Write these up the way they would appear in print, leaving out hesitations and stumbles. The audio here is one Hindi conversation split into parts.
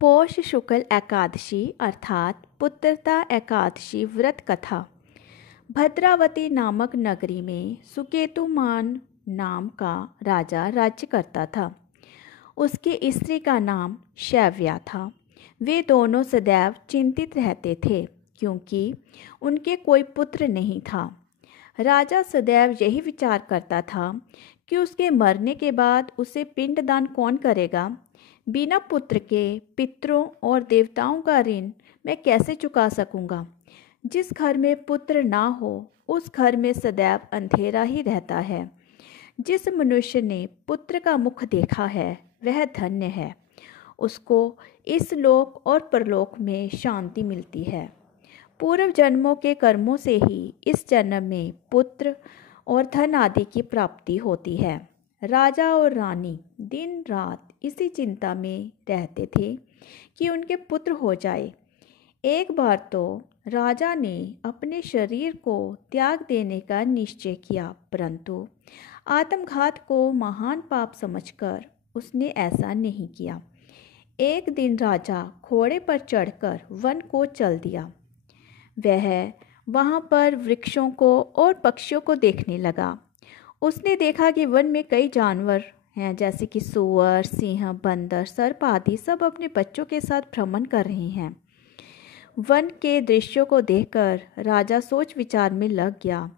पौष शुक्ल एकादशी अर्थात पुत्रता एकादशी व्रत कथा। भद्रावती नामक नगरी में सुकेतुमान नाम का राजा राज्य करता था। उसकी स्त्री का नाम शैव्या था। वे दोनों सदैव चिंतित रहते थे क्योंकि उनके कोई पुत्र नहीं था। राजा सदैव यही विचार करता था कि उसके मरने के बाद उसे पिंडदान कौन करेगा। बिना पुत्र के पितरों और देवताओं का ऋण मैं कैसे चुका सकूंगा। जिस घर में पुत्र ना हो उस घर में सदैव अंधेरा ही रहता है। जिस मनुष्य ने पुत्र का मुख देखा है वह धन्य है। उसको इस लोक और परलोक में शांति मिलती है। पूर्व जन्मों के कर्मों से ही इस जन्म में पुत्र और धन आदि की प्राप्ति होती है। राजा और रानी दिन रात इसी चिंता में रहते थे कि उनके पुत्र हो जाए। एक बार तो राजा ने अपने शरीर को त्याग देने का निश्चय किया, परंतु आत्मघात को महान पाप समझकर उसने ऐसा नहीं किया। एक दिन राजा घोड़े पर चढ़कर वन को चल दिया। वह वहाँ पर वृक्षों को और पक्षियों को देखने लगा। उसने देखा कि वन में कई जानवर हैं, जैसे कि सूअर, सिंह, बंदर, सर्प आदि सब अपने बच्चों के साथ भ्रमण कर रहे हैं। वन के दृश्यों को देखकर राजा सोच विचार में लग गया।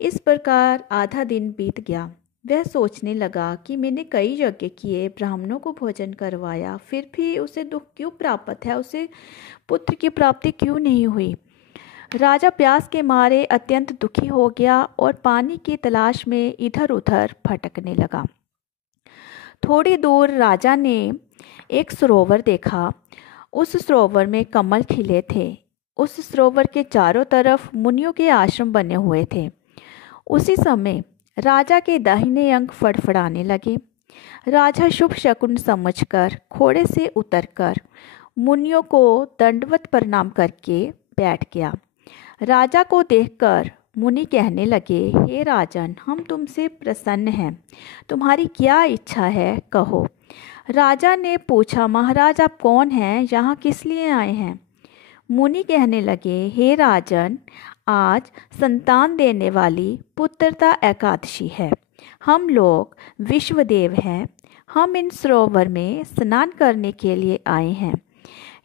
इस प्रकार आधा दिन बीत गया। वह सोचने लगा कि मैंने कई यज्ञ किए, ब्राह्मणों को भोजन करवाया, फिर भी उसे दुख क्यों प्राप्त है, उसे पुत्र की प्राप्ति क्यों नहीं हुई। राजा प्यास के मारे अत्यंत दुखी हो गया और पानी की तलाश में इधर उधर भटकने लगा। थोड़ी दूर राजा ने एक सरोवर देखा। उस सरोवर में कमल खिले थे। उस सरोवर के चारों तरफ मुनियों के आश्रम बने हुए थे। उसी समय राजा के दाहिने अंग फड़फड़ाने लगे। राजा शुभ शकुन समझकर घोड़े से उतरकर मुनियों को दंडवत प्रणाम करके बैठ गया। राजा को देखकर मुनि कहने लगे, हे राजन, हम तुमसे प्रसन्न हैं। तुम्हारी क्या इच्छा है, कहो। राजा ने पूछा, महाराज आप कौन हैं, यहाँ किस लिए आए हैं। मुनि कहने लगे, हे राजन, आज संतान देने वाली पुत्रता एकादशी है। हम लोग विश्वदेव हैं। हम इन सरोवर में स्नान करने के लिए आए हैं।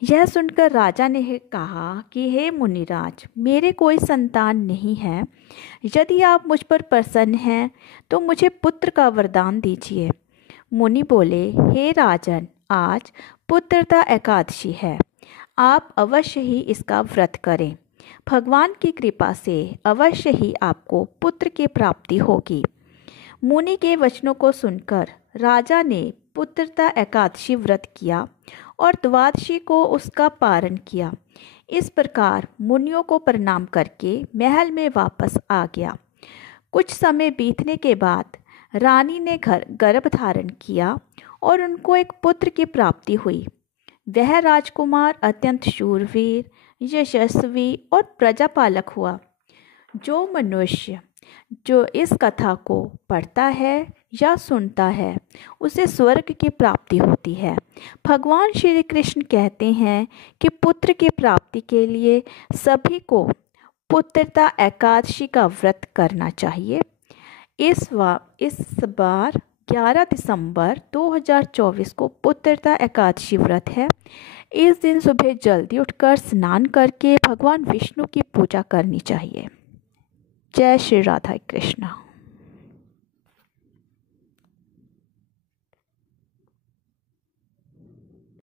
यह सुनकर राजा ने कहा कि हे मुनिराज, मेरे कोई संतान नहीं है। यदि आप मुझ पर प्रसन्न हैं तो मुझे पुत्र का वरदान दीजिए। मुनि बोले, हे राजन, आज पुत्रता एकादशी है। आप अवश्य ही इसका व्रत करें। भगवान की कृपा से अवश्य ही आपको पुत्र की प्राप्ति होगी। मुनि के वचनों को सुनकर राजा ने पुत्रता एकादशी व्रत किया और द्वादशी को उसका पारण किया। इस प्रकार मुनियों को प्रणाम करके महल में वापस आ गया। कुछ समय बीतने के बाद रानी ने गर्भ धारण किया और उनको एक पुत्र की प्राप्ति हुई। वह राजकुमार अत्यंत शूरवीर, यशस्वी और प्रजापालक हुआ। जो मनुष्य जो इस कथा को पढ़ता है या सुनता है उसे स्वर्ग की प्राप्ति होती है। भगवान श्री कृष्ण कहते हैं कि पुत्र की प्राप्ति के लिए सभी को पुत्रता एकादशी का व्रत करना चाहिए। इस बार 11 दिसंबर 2024 को पुत्रता एकादशी व्रत है। इस दिन सुबह जल्दी उठकर स्नान करके भगवान विष्णु की पूजा करनी चाहिए। जय श्री राधा कृष्ण।